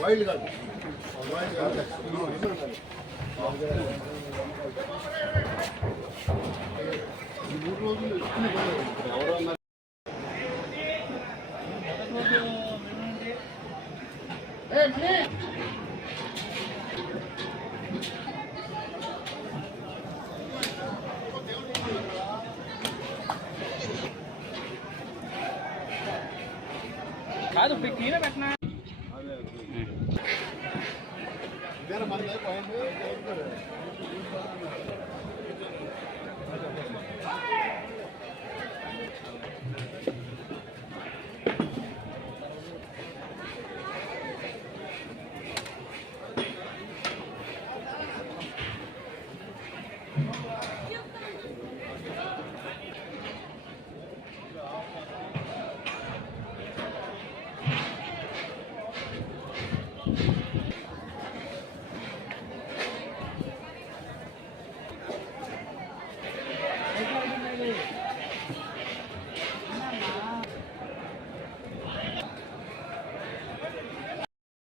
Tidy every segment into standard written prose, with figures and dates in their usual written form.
Wild కాదు ఈ 3 రోజులు ఎవరన్నా కాదు పెట్టినా పెట్టినా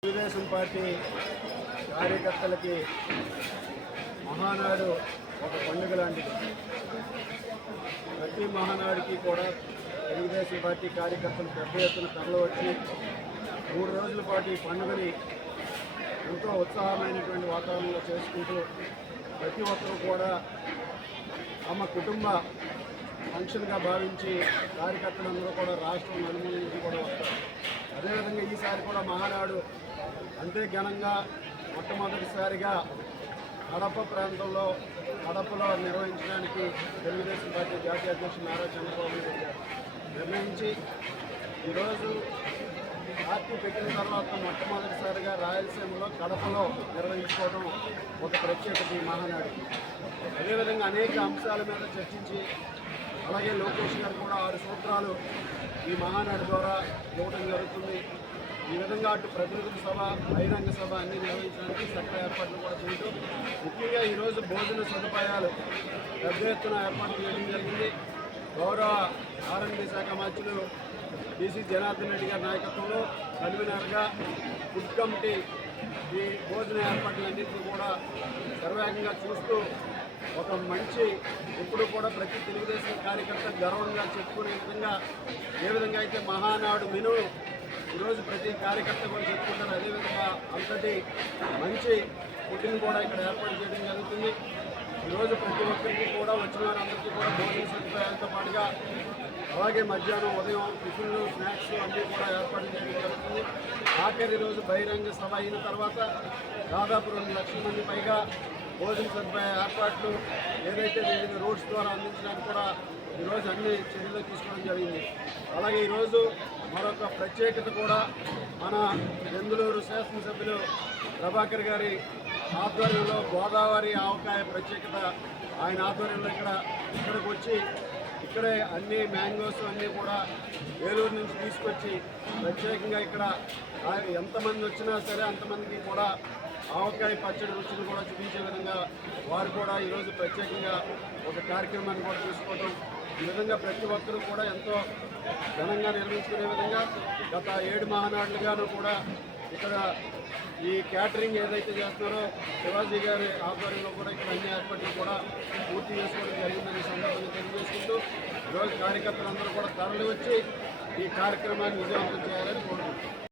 తెలుగుదేశం పార్టీ కార్యకర్తలకి మహానాడు ఒక పండుగ లాంటిది. ప్రతి మహానాడికి కూడా తెలుగుదేశం పార్టీ కార్యకర్తలు పెద్ద ఎత్తున తరలి వచ్చి 3 రోజుల పాటు ఈ పండుగని ఎంతో ఉత్సాహమైనటువంటి వాతావరణంలో చేసుకుంటూ ప్రతి ఒక్కరూ కూడా తమ కుటుంబ ఫంక్షన్గా భావించి కార్యకర్తలందరూ కూడా రాష్ట్రం నలుమూల నుంచి కూడా వస్తారు. అదేవిధంగా ఈసారి కూడా మహానాడు అంతే ఘనంగా మొట్టమొదటిసారిగా కడప ప్రాంతంలో కడపలో నిర్వహించడానికి తెలుగుదేశం పార్టీ జాతీయ అధ్యక్షుడు నారా చంద్రబాబు నాయుడు గారు నిర్ణయించి ఈరోజు పార్టీ పెట్టిన తర్వాత మొట్టమొదటిసారిగా రాయలసీమలో కడపలో నిర్వహించుకోవడం ఒక ప్రత్యేకత ఈ మహానాడు. అదేవిధంగా అనేక అంశాల మీద చర్చించి అలాగే లోకేష్ గారు కూడా 6 సూత్రాలు ఈ మహానాడు ద్వారా ఇవ్వడం జరుగుతుంది. ఈ విధంగా అటు ప్రతినిధుల సభ బహిరంగ సభ అన్ని నిర్వహించడానికి సకల ఏర్పాట్లు కూడా చేయడం, ముఖ్యంగా ఈరోజు భోజన సదుపాయాలు పెద్ద ఎత్తున ఏర్పాటు చేయడం జరిగింది. గౌరవ ఆర్ఎండ్బి శాఖ మంత్రులు బీసీ జనార్దన్ రెడ్డి గారి నాయకత్వంలో కన్వీనర్గా ఫుడ్ కమిటీ ఈ భోజన ఏర్పాట్లన్నింటినీ కూడా సర్వేగంగా చూస్తూ ఒక మంచి ఇప్పుడు కూడా ప్రతి తెలుగుదేశం కార్యకర్త గర్వంగా చెప్పుకునే విధంగా ఏ విధంగా అయితే మహానాడు మెను ఈరోజు ప్రతి కార్యకర్త కూడా చెప్పుకుంటారు, అదేవిధంగా అంతటి మంచి ఫుడ్ని కూడా ఇక్కడ ఏర్పాటు చేయడం జరుగుతుంది. ఈరోజు ప్రతి ఒక్కరికి కూడా వచ్చిన వారందరికీ కూడా భోజన సదుపాయాలతో పాటుగా అలాగే మధ్యాహ్నం ఉదయం టిఫిన్లు స్నాక్స్ అన్నీ కూడా ఏర్పాటు చేయడం జరుగుతుంది. ఆఖరి రోజు బహిరంగ సభ అయిన తర్వాత దాదాపు 2 లక్షల మంది పైగా భోజన సదుపాయ ఏర్పాట్లు ఏదైతే వివిధ రోడ్స్ ద్వారా అందించడానికి కూడా ఈరోజు అన్ని చర్యలు తీసుకోవడం జరిగింది. అలాగే ఈరోజు మరొక ప్రత్యేకత కూడా మన బెంగుళూరు శాసనసభ్యులు ప్రభాకర్ గారి ఆధ్వర్యంలో గోదావరి ఆవకాయ ప్రత్యేకత ఆయన ఆధ్వర్యంలో ఇక్కడికి వచ్చి ఇక్కడే అన్ని మ్యాంగోస్ అన్నీ కూడా ఏలూరు నుంచి తీసుకొచ్చి ప్రత్యేకంగా ఇక్కడ ఎంతమంది వచ్చినా సరే అంతమందికి కూడా ఆవకాయ పచ్చడి రుచిని కూడా చూపించే విధంగా వారు కూడా ఈరోజు ప్రత్యేకంగా ఒక కార్యక్రమాన్ని కూడా తీసుకోవడం, ఈ విధంగా ప్రతి ఒక్కరూ కూడా ఎంతో ఘనంగా నిర్వహించుకునే విధంగా గత 7 మహానాడులుగాను కూడా ఇక్కడ ఈ క్యాటరింగ్ ఏదైతే చేస్తున్నారో శివాజీ గారి ఆధ్వర్యంలో కూడా ఇక్కడ అన్ని ఏర్పాట్లు కూడా పూర్తి చేసుకోవడం జరిగిందని సందర్భంగా తెలియజేసుకుంటూ ఈరోజు కార్యకర్తలందరూ కూడా తరలి వచ్చి ఈ కార్యక్రమాన్ని విజయవంతం చేయాలని కోరుకుంటున్నాం.